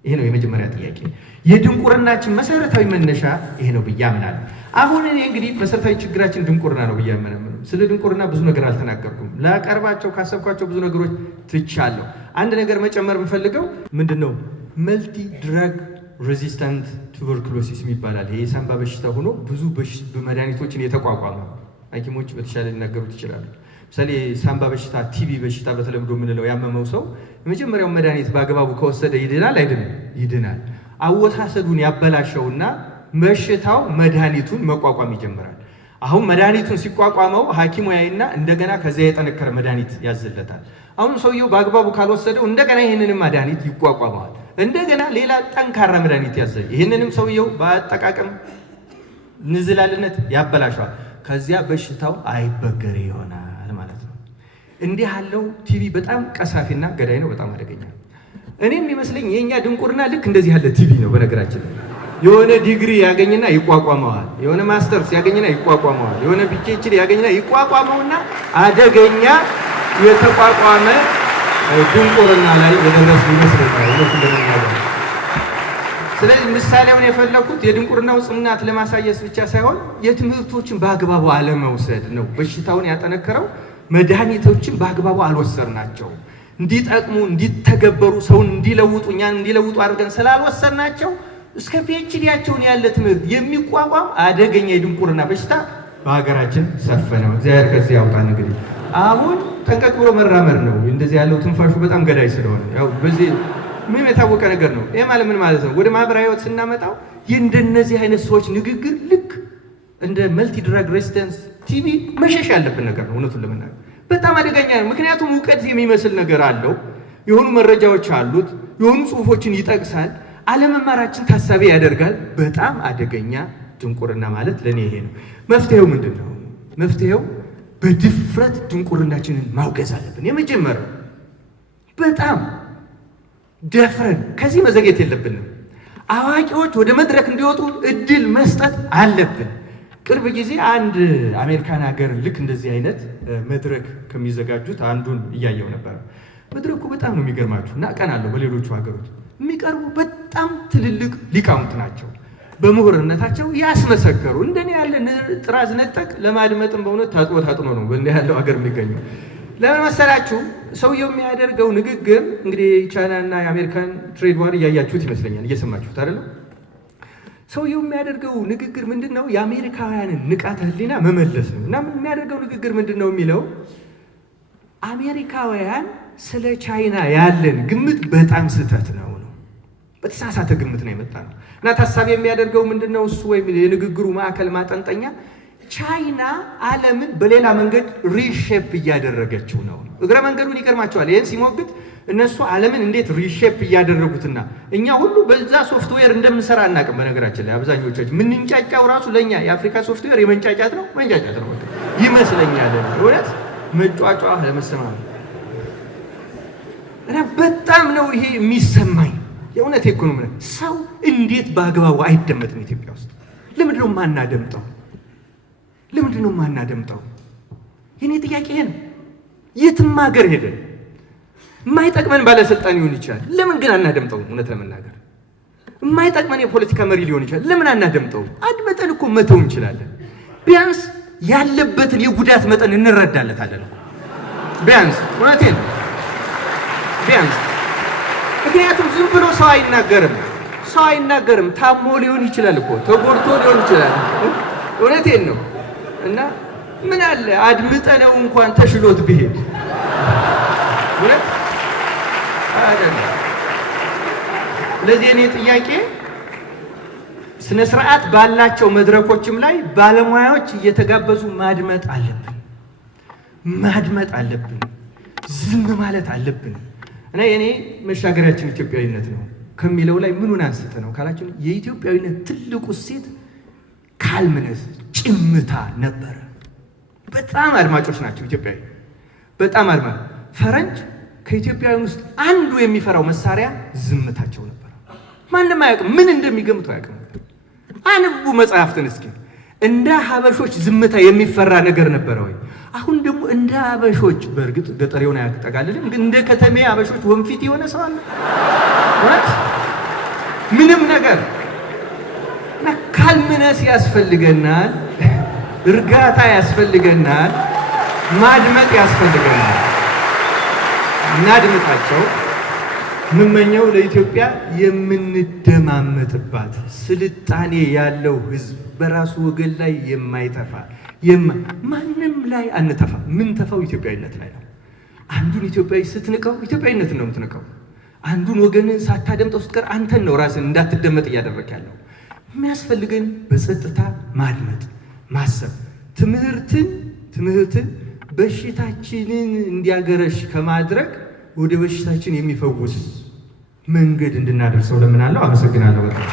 ይሄ ነው የመጀመሪያ ጥያቄ። የድንቁርናችን መሰረታዊ መነሻ ይሄ ነው ብዬ አምናለሁ። አሁን እኔ እንግዲህ መሰረታዊ ችግራችን ድንቁርና ነው ብዬ አምናለሁ። ስለ ድንቁርና ብዙ ነገር አልተናገርኩም። ላቀርባቸው ካሰብኳቸው ብዙ ነገሮች ትቻለሁ። አንድ ነገር መጨመር የምፈልገው ምንድነው መልቲ ድራግ ሬዚስታንት ቱበርኩሎሲስ ይባላል። ይሄ የሳምባ በሽታ ሆኖ ብዙ መድኃኒቶችን የተቋቋመ ሐኪሞች በተሻለ ሊናገሩት ይችላሉ። ምሳሌ ሳምባ በሽታ ቲቢ በሽታ በተለምዶ የምንለው ያመመው ሰው የመጀመሪያው መድኃኒት በአግባቡ ከወሰደ ይድናል አይድንም? ይድናል። አወሳሰዱን ያበላሸውና በሽታው መድኃኒቱን መቋቋም ይጀምራል። አሁን መድኃኒቱን ሲቋቋመው ሐኪሙ ያይና እንደገና ከዚያ የጠነከረ መድኃኒት ያዝለታል። አሁን ሰውየው በአግባቡ ካልወሰደው እንደገና ይህንንም መድኃኒት ይቋቋመዋል። እንደገና ሌላ ጠንካራ መድኃኒት ያዘል። ይህንንም ሰውየው በአጠቃቀም ንዝላልነት ያበላሸዋል። ከዚያ በሽታው አይበገሬ ይሆናል ማለት ነው። እንዲህ ያለው ቲቪ በጣም ቀሳፊና ገዳይ ነው፣ በጣም አደገኛ ነው። እኔም ይመስለኝ የኛ ድንቁርና ልክ እንደዚህ ያለ ቲቪ ነው። በነገራችን የሆነ ዲግሪ ያገኝና ይቋቋመዋል፣ የሆነ ማስተርስ ያገኝና ይቋቋመዋል፣ የሆነ ፒኤችዲ ያገኝና ይቋቋመውና አደገኛ የተቋቋመ ድንቁርና ላይ የደረሱ ይመስለኛል። ስለዚህ ምሳሌውን የፈለኩት የድንቁርናው ጽናት ለማሳየት ብቻ ሳይሆን የትምህርቶችን በአግባቡ አለመውሰድ ነው በሽታውን ያጠነከረው። መድኃኒቶችን በአግባቡ አልወሰድናቸው፣ እንዲጠቅሙ እንዲተገበሩ ሰውን እንዲለውጡ እኛን እንዲለውጡ አድርገን ስላልወሰድናቸው እስከ ፒኤችዲያቸውን ያለ ትምህርት የሚቋቋም አደገኛ የድንቁርና በሽታ በሀገራችን ሰፈነ። እግዚአብሔር ከዚህ ያውጣን። እንግዲህ አሁን ጠንቀቅ ብሎ መራመድ ነው። እንደዚህ ያለው ትንፋሹ በጣም ገዳይ ስለሆነ ያው በዚህ ምን የታወቀ ነገር ነው። ይሄ ማለት ምን ማለት ነው? ወደ ማህበራዊ ህይወት ስናመጣው የእንደነዚህ አይነት ሰዎች ንግግር ልክ እንደ መልቲ ድራግ ሬዚስታንስ ቲቪ መሸሽ ያለብን ነገር ነው። እውነቱን ለመናገር በጣም አደገኛ ነው። ምክንያቱም እውቀት የሚመስል ነገር አለው፣ የሆኑ መረጃዎች አሉት፣ የሆኑ ጽሁፎችን ይጠቅሳል። አለመማራችን ታሳቢ ያደርጋል። በጣም አደገኛ ድንቁርና ማለት ለኔ ይሄ ነው። መፍትሄው ምንድን ነው? መፍትሄው በድፍረት ድንቁርናችንን ማውገዝ አለብን። የመጀመሪያው በጣም ደፍረን ከዚህ መዘግየት የለብንም። አዋቂዎች ወደ መድረክ እንዲወጡ እድል መስጠት አለብን። ቅርብ ጊዜ አንድ አሜሪካን ሀገር ልክ እንደዚህ አይነት መድረክ ከሚዘጋጁት አንዱን እያየው ነበር። መድረኩ በጣም ነው የሚገርማችሁ እና ቀናለሁ። በሌሎቹ ሀገሮች የሚቀርቡ በጣም ትልልቅ ሊቃውንት ናቸው። በምሁርነታቸው ያስመሰከሩ እንደኔ ያለ ጥራዝ ነጠቅ ለማድመጥም በእውነት ታጥቦ ታጥኖ ነው በእንዲህ ያለው ሀገር የሚገኘው። ለምን መሰላችሁ? ሰውየው የሚያደርገው ንግግር እንግዲህ ቻይና እና የአሜሪካን ትሬድ ዋር እያያችሁት ይመስለኛል፣ እየሰማችሁት አይደለም? ሰውየው የሚያደርገው ንግግር ምንድን ነው? የአሜሪካውያንን ንቃተ ህሊና መመለስ ነው። እና የሚያደርገው ንግግር ምንድን ነው የሚለው? አሜሪካውያን ስለ ቻይና ያለን ግምት በጣም ስህተት ነው። በተሳሳተ ግምት ነው የመጣ ነው። እና ታሳቢ የሚያደርገው ምንድን ነው? እሱ ወይም የንግግሩ ማዕከል ማጠንጠኛ ቻይና ዓለምን በሌላ መንገድ ሪሼፕ እያደረገችው ነው። እግረ መንገዱን ይገርማቸዋል። ይህን ሲሞግት እነሱ ዓለምን እንዴት ሪሼፕ እያደረጉትና እኛ ሁሉ በዛ ሶፍትዌር እንደምንሰራ አናውቅም። በነገራችን ላይ አብዛኞቻችን ምንንጫጫው ራሱ ለእኛ የአፍሪካ ሶፍትዌር የመንጫጫት ነው ይመስለኛል። እውነት መጫጫ ለመሰማ እና በጣም ነው ይሄ የሚሰማኝ። የእውነት ኢኮኖሚ ሰው እንዴት በአግባቡ አይደመጥም? ኢትዮጵያ ውስጥ ለምንድነው ማናደምጠው? ለምንድነው ማናደምጠው? የኔ ጥያቄ ይሄ ነው። የትም ሀገር ሄደን የማይጠቅመን ባለስልጣን ሊሆን ይችላል፣ ለምን ግን አናደምጠው? እውነት ለመናገር የማይጠቅመን የፖለቲካ መሪ ሊሆን ይችላል፣ ለምን አናደምጠው? አድመጠን እኮ መተው እንችላለን። ቢያንስ ያለበትን የጉዳት መጠን እንረዳለታለን። ቢያንስ እውነቴን ነው። ቢያንስ ምክንያቱም ዝም ብሎ ሰው አይናገርም። ታሞ ሊሆን ይችላል እኮ ተጎድቶ ሊሆን ይችላል። እውነቴን ነው። እና ምን አለ አድምጠነው እንኳን ተሽሎት ቢሄድ እውነት አይደለም። ለዚህ እኔ ጥያቄ ስነ ስርዓት ባላቸው መድረኮችም ላይ ባለሙያዎች እየተጋበዙ ማድመጥ አለብን። ዝም ማለት አለብን። እና የኔ መሻገሪያችን ኢትዮጵያዊነት ነው ከሚለው ላይ ምኑን አንስተ ነው ካላችሁ የኢትዮጵያዊነት ትልቁ ሴት ካልምነስ ጭምታ ነበረ። በጣም አድማጮች ናቸው ኢትዮጵያዊ። በጣም ፈረንጅ ከኢትዮጵያውያን ውስጥ አንዱ የሚፈራው መሳሪያ ዝምታቸው ነበር። ማንም አያውቅም፣ ምን እንደሚገምቱ አያውቅም። አንብቡ መጽሐፍትን እስኪ። እንደ ሀበሾች ዝምታ የሚፈራ ነገር ነበረ ወይ? አሁን ደግሞ እንደ ሀበሾች በእርግጥ ገጠሬውን አያጠቃልልም፣ ግን እንደ ከተሜ ሀበሾች ወንፊት የሆነ ሰው አለ ማለት ምንም ነገር ካልምነስ ያስፈልገናል፣ እርጋታ ያስፈልገናል፣ ማድመጥ ያስፈልገናል። እናድምጣቸው። ምመኘው ለኢትዮጵያ የምንደማመጥባት ስልጣኔ ያለው ህዝብ በራሱ ወገን ላይ የማይተፋ ማንም ላይ አንተፋ። ምን ተፋው ኢትዮጵያዊነት ላይ ነው። አንዱን ኢትዮጵያዊ ስትንቀው ኢትዮጵያዊነትን ነው የምትንቀው። አንዱን ወገን ሳታደምጠው ስትቀር አንተን ነው ራስን እንዳትደመጥ እያደረክ ያለው። የሚያስፈልገን በጸጥታ ማድመጥ፣ ማሰብ፣ ትምህርትን በሽታችንን እንዲያገረሽ ከማድረግ ወደ በሽታችን የሚፈውስ መንገድ እንድናደርሰው ለምናለው። አመሰግናለሁ በጣም